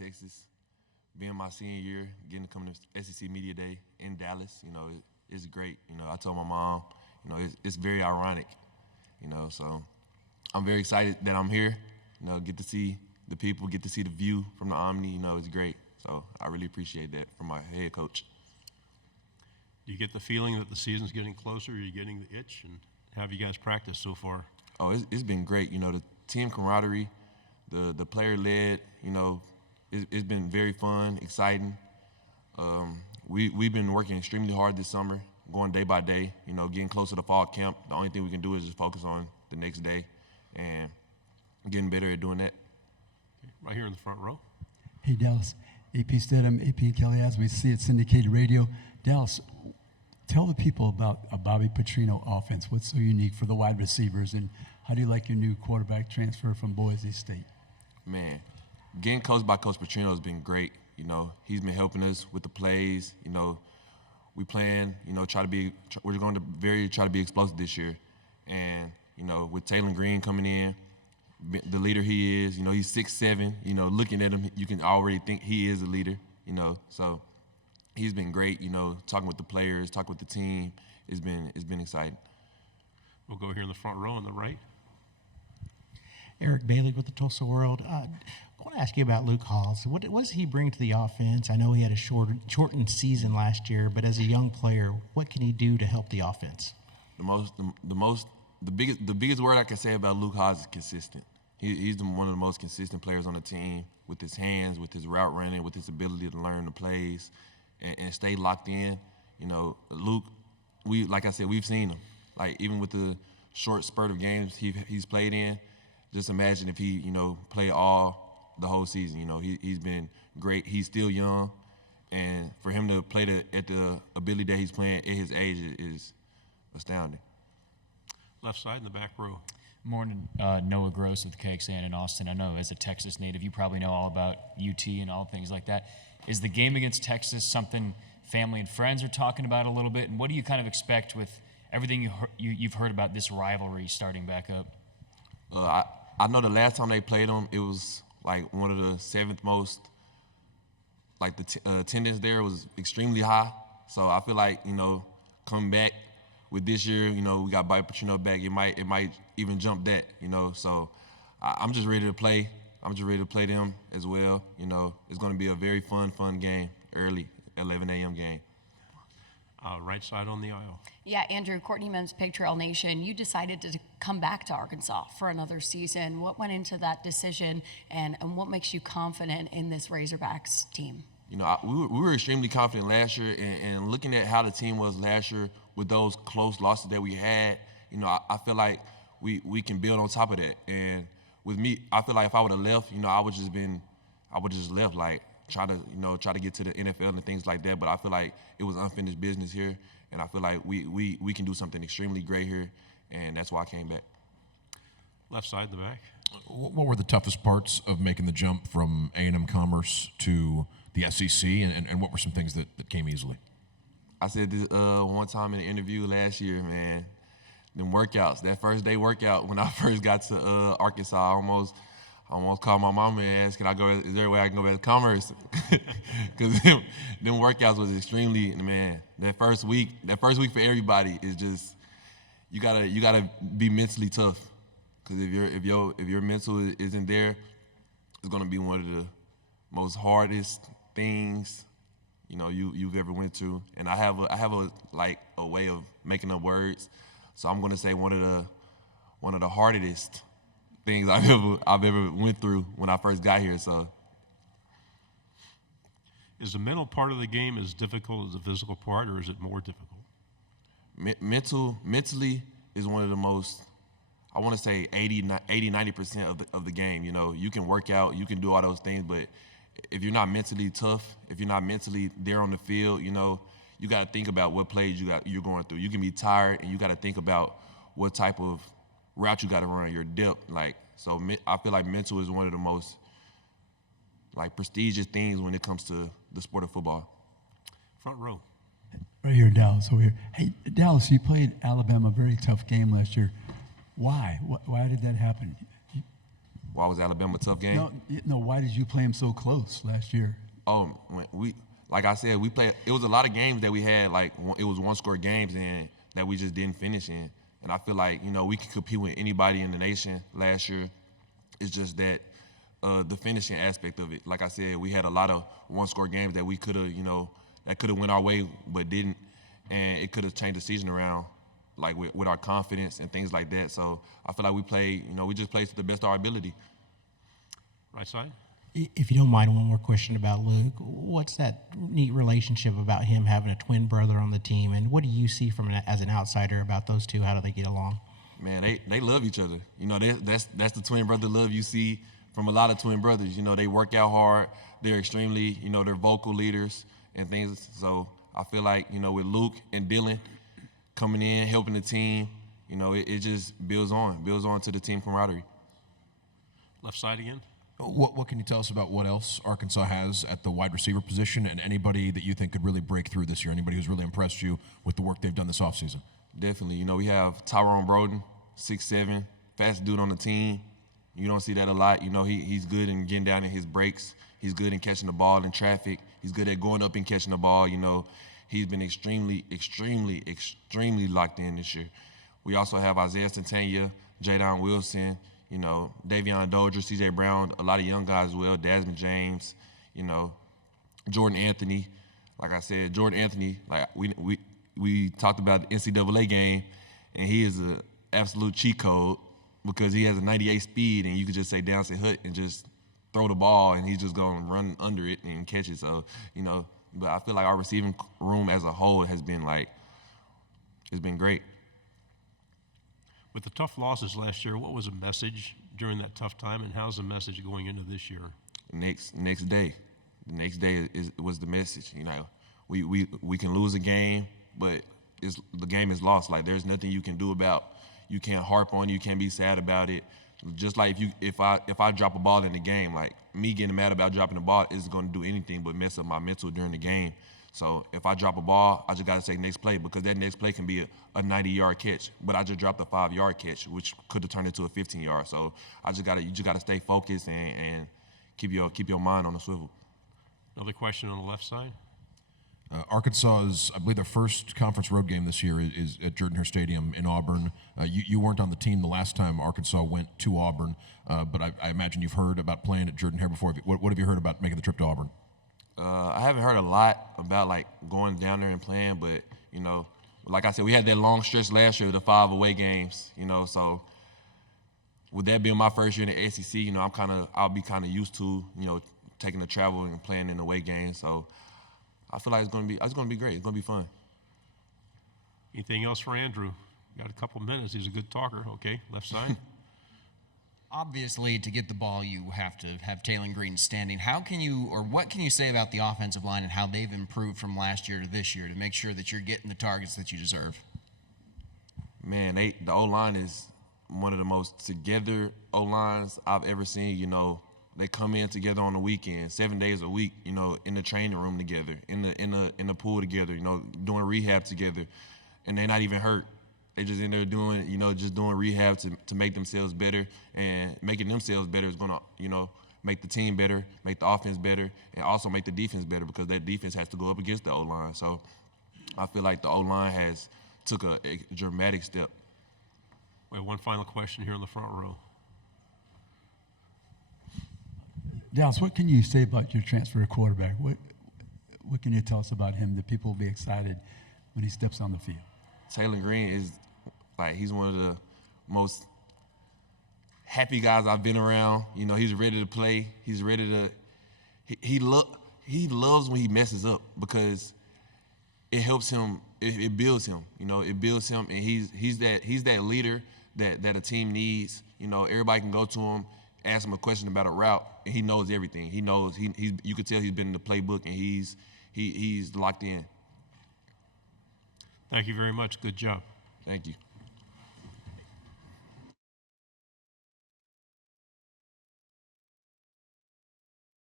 Texas. Being my senior year, getting to come to SEC Media Day in Dallas, it's great. I told my mom, it's very ironic, so I'm very excited that I'm here, get to see the people, get to see the view from the Omni, it's great. So I really appreciate that from my head coach. Do you get the feeling that the season's getting closer? Are you getting the itch? And how have you guys practiced so far? Oh, it's been great. The team camaraderie, the player-led, it's been very fun, exciting. We've been working extremely hard this summer, going day by day, getting closer to fall camp. The only thing we can do is just focus on the next day and getting better at doing that. Right here in the front row. Hey, Dallas. AP Stedham, AP and Kelly, as we see it, syndicated radio. Dallas, tell the people about a Bobby Petrino offense. What's so unique for the wide receivers, and how do you like your new quarterback transfer from Boise State? Man, getting coached by Coach Petrino has been great. He's been helping us with the plays. We plan, we're going to try to be explosive this year. And, with Taylor Green coming in, the leader he is, he's 6'7", looking at him, you can already think he is a leader, so he's been great, talking with the players, talking with the team. It's been exciting. We'll go here in the front row on the right. Eric Bailey with the Tulsa World. I want to ask you about Luke Hawes. What does he bring to the offense? I know he had a shortened season last year, but as a young player, what can he do to help the offense? The biggest word I can say about Luke Hawes is consistent. He's one of the most consistent players on the team with his hands, with his route running, with his ability to learn the plays and stay locked in. Luke, like I said, we've seen him. Like, even with the short spurt of games he's played in, just imagine if he, played the whole season. He's been great. He's still young, and for him to play at the ability that he's playing at his age is astounding. Left side in the back row. Morning, Noah Gross with KXAN in Austin. I know as a Texas native, you probably know all about UT and all things like that. Is the game against Texas something family and friends are talking about a little bit? And what do you kind of expect with everything you've heard about this rivalry starting back up? I know the last time they played them, it was like one of the seventh most, like the attendance there was extremely high. So I feel like, coming back with this year, we got Bobby Petrino back. It might even jump that, So I'm just ready to play. I'm just ready to play them as well. It's going to be a very fun game, early 11 a.m. game. Right side on the aisle. Yeah, Andrew, Courtney Mims, Pig Trail Nation, you decided to come back to Arkansas for another season. What went into that decision, and what makes you confident in this Razorbacks team? We were extremely confident last year, and looking at how the team was last year with those close losses that we had, I feel like we can build on top of that. And with me, I feel like if I would have left, I would just left, like try to get to the NFL and things like that. But I feel like it was unfinished business here, and I feel like we can do something extremely great here, and that's why I came back. Left side in the back. What were the toughest parts of making the jump from A&M Commerce to the SEC, and what were some things that came easily? I said this one time in an interview last year, man, them workouts, that first day workout when I first got to Arkansas, I almost called my mama and asked, is there a way I can go back to Commerce? Because them workouts was extremely, man, that first week for everybody is just, you gotta be mentally tough. Because if your mental isn't there, it's gonna be one of the most hardest things you've ever went through. And I have a way of making up words, so I'm gonna say one of the hardest things I've ever went through when I first got here. So, is the mental part of the game as difficult as the physical part, or is it more difficult? Mentally is one of the most, I want to say 80-90% of the game. You can work out, you can do all those things, but if you're not mentally tough, if you're not mentally there on the field, you got to think about what plays you're going through. You can be tired, and you got to think about what type of route you got to run, your depth. So I feel like mental is one of the most prestigious things when it comes to the sport of football. Front row. Right here, Dallas, over here. Hey, Dallas, you played Alabama, a very tough game last year. Why? Why did that happen? Why was Alabama a tough game? No. Why did you play him so close last year? Oh, like I said, we played. It was a lot of games that we had. Like it was one-score games and that we just didn't finish in. And I feel like we could compete with anybody in the nation last year. It's just that the finishing aspect of it. Like I said, we had a lot of one-score games that we could have, that could have went our way but didn't, and it could have changed the season around, like with our confidence and things like that. So I feel like we played. We just played to the best of our ability. Right side. If you don't mind, one more question about Luke. What's that neat relationship about him having a twin brother on the team, and what do you see as an outsider about those two? How do they get along? Man, they love each other. That's the twin brother love you see from a lot of twin brothers. They work out hard. They're extremely, they're vocal leaders and things. So I feel like, with Luke and Dylan coming in, helping the team, it just builds on to the team camaraderie. Left side again. What can you tell us about what else Arkansas has at the wide receiver position, and anybody that you think could really break through this year? Anybody who's really impressed you with the work they've done this offseason? Definitely. We have Tyrone Broden, 6'7", fast dude on the team. You don't see that a lot. He's good in getting down in his breaks. He's good in catching the ball in traffic. He's good at going up and catching the ball. He's been extremely, extremely, extremely locked in this year. We also have Isaiah Santana, Jadon Wilson, Davion Dozier, C.J. Brown, a lot of young guys as well, Desmond James, Jordan Anthony. Like I said, Jordan Anthony, like we talked about the NCAA game, and he is an absolute cheat code because he has a 98 speed, and you could just say down, say hut, and just throw the ball, and he's just going to run under it and catch it. So, but I feel like our receiving room as a whole has been it's been great. With the tough losses last year, what was the message during that tough time, and how's the message going into this year? Next day. The next day was the message. We can lose a game, but the game is lost. Like there's nothing you can do about. You can't harp on. You can't be sad about it. Just like if I drop a ball in the game, like me getting mad about dropping the ball isn't going to do anything but mess up my mental during the game. So if I drop a ball, I just got to say next play because that next play can be a 90-yard catch, but I just dropped a 5-yard catch, which could have turned into a 15-yard. So you just got to stay focused and keep your mind on the swivel. Another question on the left side. Arkansas's, I believe, their first conference road game this year is at Jordan-Hare Stadium in Auburn. You weren't on the team the last time Arkansas went to Auburn, but I imagine you've heard about playing at Jordan-Hare before. What have you heard about making the trip to Auburn? I haven't heard a lot about going down there and playing, but like I said, we had that long stretch last year, the 5 away games. So with that being my first year in the SEC, I'll be kind of used to taking the travel and playing in the away games. So I feel like it's gonna be great. It's gonna be fun. Anything else for Andrew? Got a couple minutes. He's a good talker. Okay, left side. Obviously, to get the ball, you have to have Taylor Green standing. What can you say about the offensive line and how they've improved from last year to this year to make sure that you're getting the targets that you deserve? Man, the O-line is one of the most together O-lines I've ever seen. They come in together on the weekend, 7 days a week, in the training room together, in the pool together, doing rehab together, and they're not even hurt. They just in there doing, just doing rehab to make themselves better, and making themselves better is gonna, make the team better, make the offense better, and also make the defense better because that defense has to go up against the O-line. So I feel like the O-line has took a dramatic step. We have one final question here in the front row. Dallas, what can you say about your transfer quarterback? What can you tell us about him that people will be excited when he steps on the field? Taylor Green is he's one of the most happy guys I've been around. He's ready to play. He's ready to. He loves when he messes up because it helps him. It builds him. It builds him, and he's that leader that a team needs. Everybody can go to him, ask him a question about a route, and he knows everything. He knows you could tell he's been in the playbook, and he's locked in. Thank you very much. Good job. Thank you.